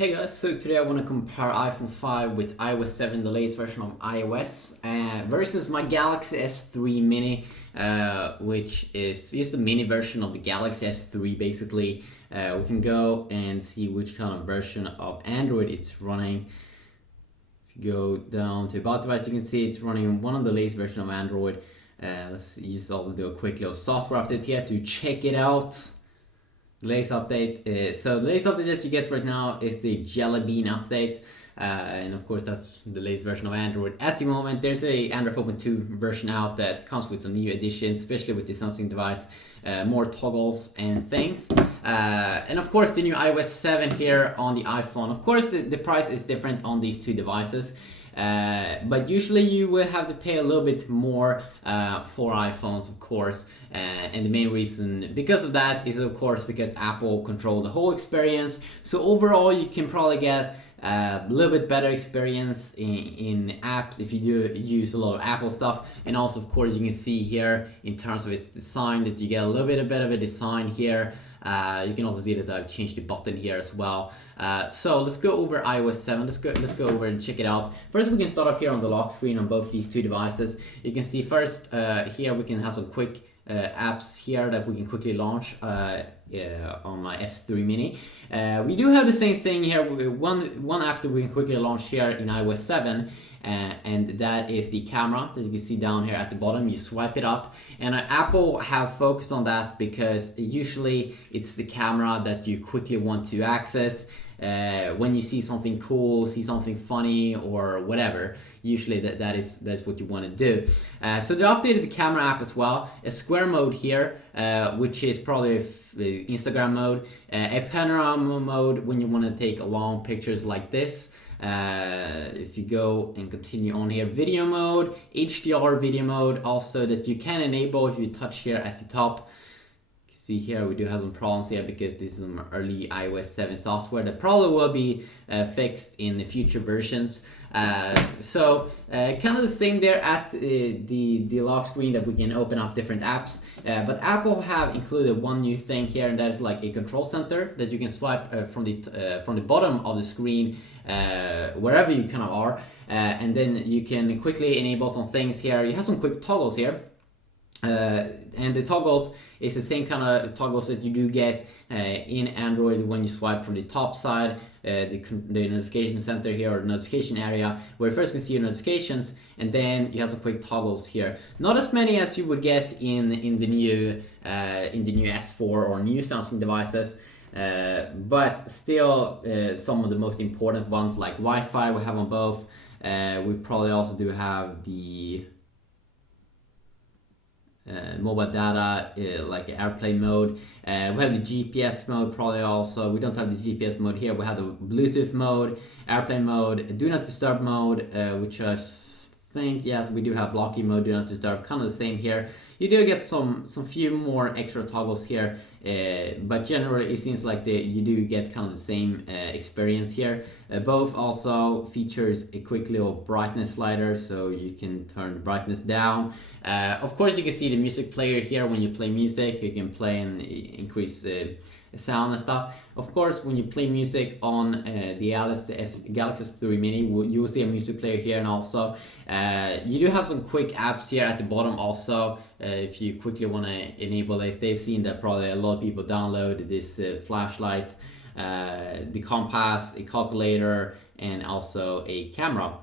Hey guys, so today I want to compare iPhone 5 with iOS 7, the latest version of iOS, versus my Galaxy S3 Mini, which is just a mini version of the Galaxy S3 basically. We can go and see which kind of version of Android it's running. If you go down to About Device, you can see it's running one of the latest version of Android. Let's just also do a quick little software update here to check it out. The latest update, so the latest update that you get right now is the Jelly Bean update, and of course that's the latest version of Android. At the moment there's a Android 4.2 version out that comes with some new additions, especially with the sensing device, more toggles and things, and of course the new iOS 7 here on the iPhone. Of course the price is different on these two devices. But usually you will have to pay a little bit more for iPhones, of course, and the main reason because of that is of course because Apple control the whole experience. So overall you can probably get a little bit better experience in apps if you do use a lot of Apple stuff, and also of course you can see here in terms of its design that you get a little bit better of a design here. You can also see that I've changed the button here as well. So let's go over iOS 7. Let's go over and check it out. First, we can start off here on the lock screen on both these two devices. You can see first here we can have some quick apps here that we can quickly launch on my S3 Mini. We do have the same thing here. One app that we can quickly launch here in iOS 7. And that is the camera that you can see down here at the bottom. You swipe it up, and Apple have focused on that because usually it's the camera that you quickly want to access when you see something cool, see something funny or whatever. Usually that's what you want to do. So they updated the camera app as well. A square mode here, which is probably Instagram mode, a panorama mode when you want to take long pictures like this. If you go and continue on here, video mode, HDR video mode, also that you can enable if you touch here at the top. You can see here we do have some problems here because this is some early iOS 7 software that probably will be fixed in the future versions. So kind of the same there at the lock screen, that we can open up different apps, but Apple have included one new thing here, and that is like a control center that you can swipe from the bottom of the screen wherever you kind of are, and then you can quickly enable some things here. You have some quick toggles here, and the toggles is the same kind of toggles that you do get in Android when you swipe from the top side, the notification center here, or notification area, where you first can see your notifications, and then you have some quick toggles here. Not as many as you would get in the new S4 or new Samsung devices. But still some of the most important ones, like Wi-Fi we have on both. We probably also do have the mobile data, like airplane mode. We have the GPS mode probably also. We don't have the GPS mode here. We have the Bluetooth mode, airplane mode, do not disturb mode, which I think, yes, we do have blocking mode, do not disturb, kind of the same here. You do get some few more extra toggles here, but generally it seems like you do get kind of the same experience here. Both also features a quick little brightness slider, so you can turn the brightness down. Of course you can see the music player here. When you play music you can play and increase sound and stuff. Of course when you play music on the Galaxy S3 Mini, you will see a music player here, and also you do have some quick apps here at the bottom also. If you quickly want to enable it, they've seen that probably a lot of people download this flashlight, the compass, a calculator, and also a camera.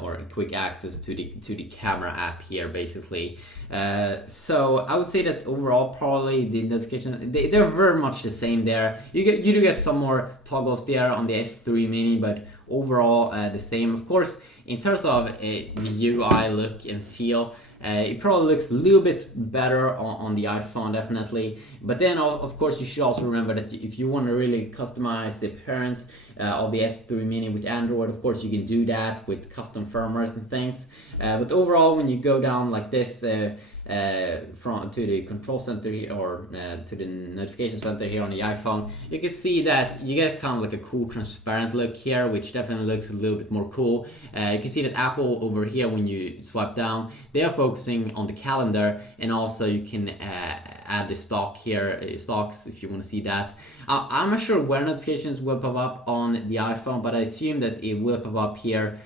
Or quick access to the camera app here basically. So I would say that overall probably the notification, they're very much the same there. You do get some more toggles there on the S3 Mini, but overall the same. Of course in terms of the UI look and feel, it probably looks a little bit better on the iPhone, definitely. But then, of course, you should also remember that if you want to really customize the appearance of the S3 Mini with Android, of course, you can do that with custom firmwares and things. But overall, when you go down like this to the control center here, or to the notification center here on the iPhone, you can see that you get kind of like a cool transparent look here, which definitely looks a little bit more cool. You can see that Apple over here, when you swipe down, they are focusing on the calendar, and also you can add the stock here, stocks, if you want to see that. I'm not sure where notifications will pop up on the iPhone, but I assume that it will pop up here,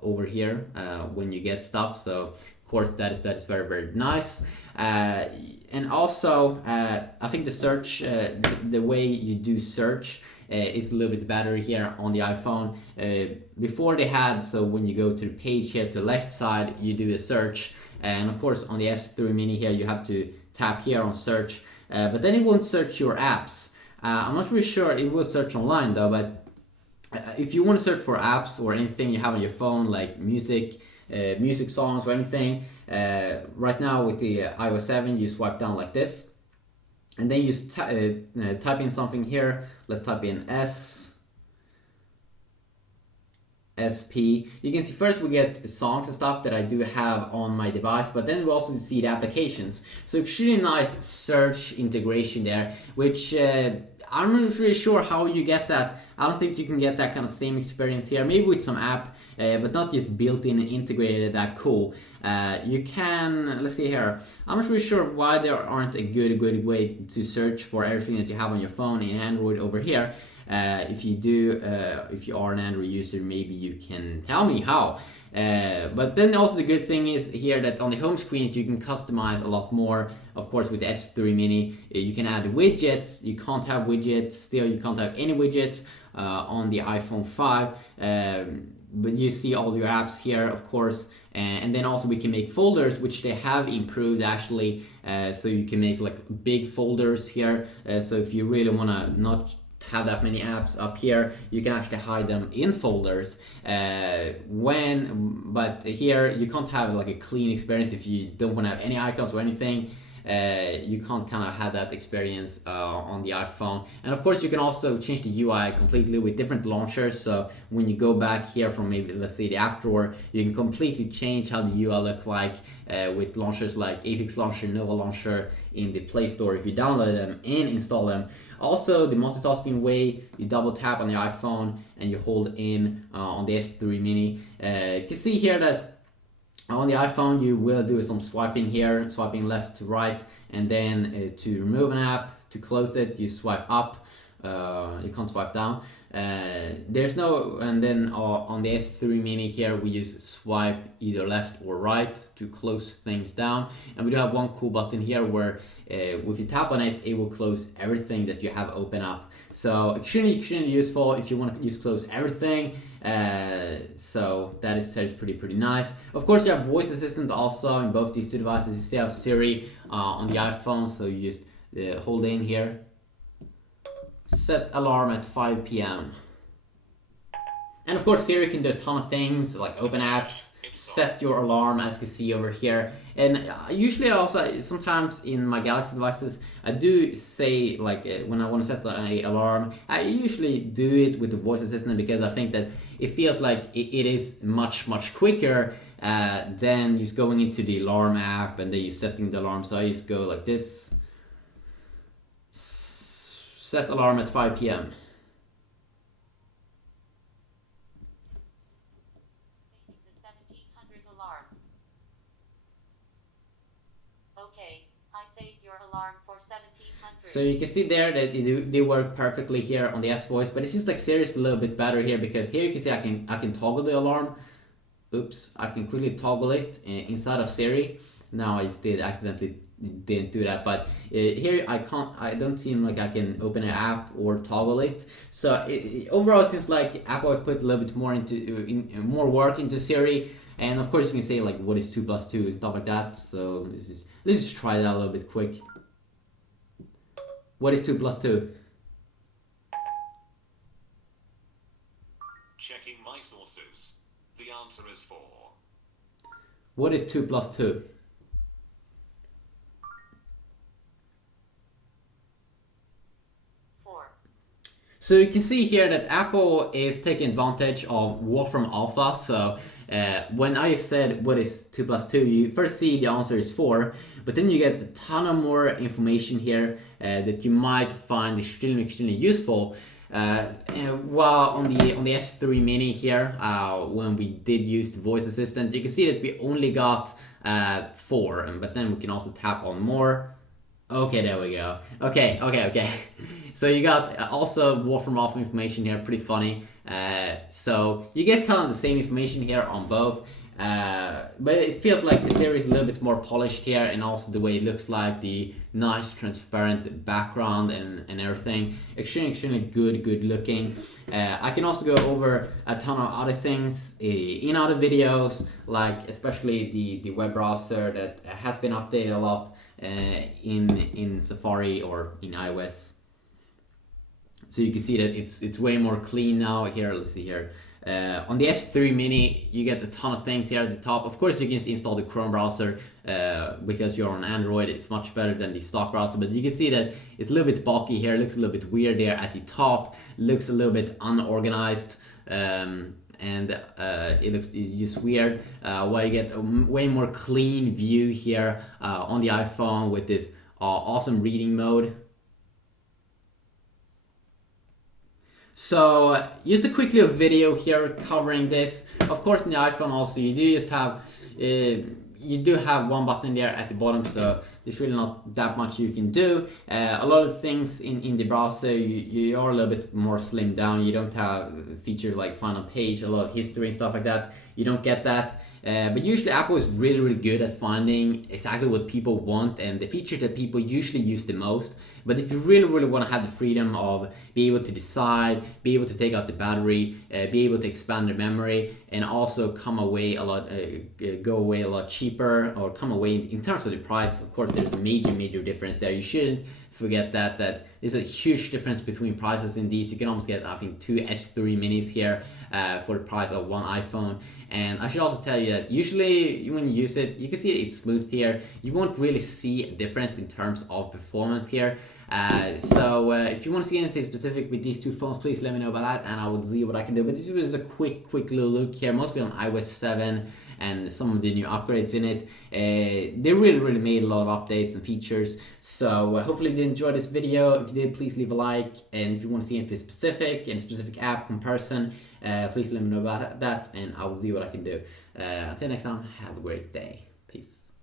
over here, when you get stuff. So of course that is very, very nice. And also, I think the search, the way you do search is a little bit better here on the iPhone. Before they had, so when you go to the page here to the left side, you do a search. And of course on the S3 Mini here, you have to tap here on search. But then it won't search your apps. I'm not really sure it will search online though, but if you want to search for apps or anything you have on your phone, like music, music songs or anything, right now with the iOS 7, you swipe down like this, and then you type in something here. Let's type in SP. You can see first we get songs and stuff that I do have on my device, but then we also see the applications. So extremely nice search integration there, which I'm not really sure how you get that. I don't think you can get that kind of same experience here. Maybe with some app, but not just built-in and integrated that cool. You can, let's see here. I'm not really sure why there aren't a good way to search for everything that you have on your phone in Android over here. If you are an Android user, maybe you can tell me how. But then also the good thing is here that on the home screen you can customize a lot more. Of course, with the S3 Mini, you can add widgets. You can't have widgets. Still, you can't have any widgets on the iPhone 5. But you see all your apps here, of course. And then also we can make folders, which they have improved actually. So you can make like big folders here. So if you really want to not have that many apps up here, you can actually hide them in folders. But here you can't have like a clean experience if you don't want to have any icons or anything. You can't kind of have that experience on the iPhone. And of course you can also change the UI completely with different launchers. So when you go back here from maybe, let's say, the app drawer, you can completely change how the UI look like with launchers like Apex Launcher, Nova Launcher in the Play Store if you download them and install them. Also, the multitasking way, you double tap on the iPhone and you hold in on the S3 Mini. You can see here that on the iPhone you will do some swiping here, swiping left to right, and then to remove an app, to close it, you swipe up. You can't swipe down. There's no, and then on the S3 Mini here we use swipe either left or right to close things down. And we do have one cool button here where if you tap on it, it will close everything that you have open up. So extremely useful if you want to use close everything. So that is pretty nice. Of course, you have voice assistant also in both these two devices. You still have Siri on the iPhone, so you just hold in here. Set alarm at 5 p.m. And of course Siri can do a ton of things like open apps, set your alarm, as you can see over here. And usually also sometimes in my Galaxy devices I do say like when I want to set an alarm, I usually do it with the voice assistant because I think that it feels like it is much quicker than just going into the alarm app and then you setting the alarm. So I just go like this. Set alarm at 5 p.m. The 1700 alarm. Okay, I saved your alarm for 1700. So you can see there that they work perfectly here on the S voice, but it seems like Siri is a little bit better here because here you can see I can toggle the alarm. Oops, I can quickly toggle it inside of Siri. Now I just didn't do that, but here I don't seem like I can open an app or toggle it. So overall it seems like Apple put a little bit more more work into Siri. And of course you can say like what is 2 plus 2 and stuff like that. So let's just try that a little bit quick. What is 2 plus 2? Checking my sources. The answer is 4. What is 2 plus 2? So you can see here that Apple is taking advantage of Wolfram Alpha. So when I said what is 2 plus 2, you first see the answer is 4, but then you get a ton of more information here that you might find extremely useful. While on the S3 Mini here, when we did use the voice assistant, you can see that we only got 4, but then we can also tap on more. Okay, there we go. Okay. So you got also more from off information here, pretty funny. So you get kind of the same information here on both. But it feels like the series is a little bit more polished here, and also the way it looks like, the nice transparent background and everything. Extremely good looking. I can also go over a ton of other things in other videos, like especially the web browser that has been updated a lot in Safari or in iOS. So you can see that it's way more clean now. Here, let's see here. On the S3 Mini, you get a ton of things here at the top. Of course, you can just install the Chrome browser because you're on Android. It's much better than the stock browser, but you can see that it's a little bit bulky here. It looks a little bit weird there at the top. Looks a little bit unorganized, and it's just weird. While you get a way more clean view here on the iPhone with this awesome reading mode. So just a quick little video here covering this. Of course, in the iPhone also you do have one button there at the bottom, so there's really not that much you can do. A lot of things in the browser you are a little bit more slimmed down. You don't have features like Find on Page, a lot of history and stuff like that. You don't get that. But usually Apple is really good at finding exactly what people want and the feature that people usually use the most. But if you really want to have the freedom of be able to decide, be able to take out the battery, be able to expand the memory, and also come away a lot, go away a lot cheaper, or come away in terms of the price. Of course, there's a major difference there. You shouldn't forget that there's a huge difference between prices in these. You can almost get, I think, 2 S3 minis here for the price of one iPhone. And I should also tell you that usually when you use it, you can see it's smooth here. You won't really see a difference in terms of performance here. So if you want to see anything specific with these two phones, please let me know about that, and I will see what I can do. But this was a quick little look here, mostly on iOS 7 and some of the new upgrades in it. They really made a lot of updates and features. So hopefully you did enjoy this video. If you did, please leave a like. And if you want to see anything specific, any specific app comparison, please let me know about that, and I will see what I can do. Until next time, have a great day. Peace.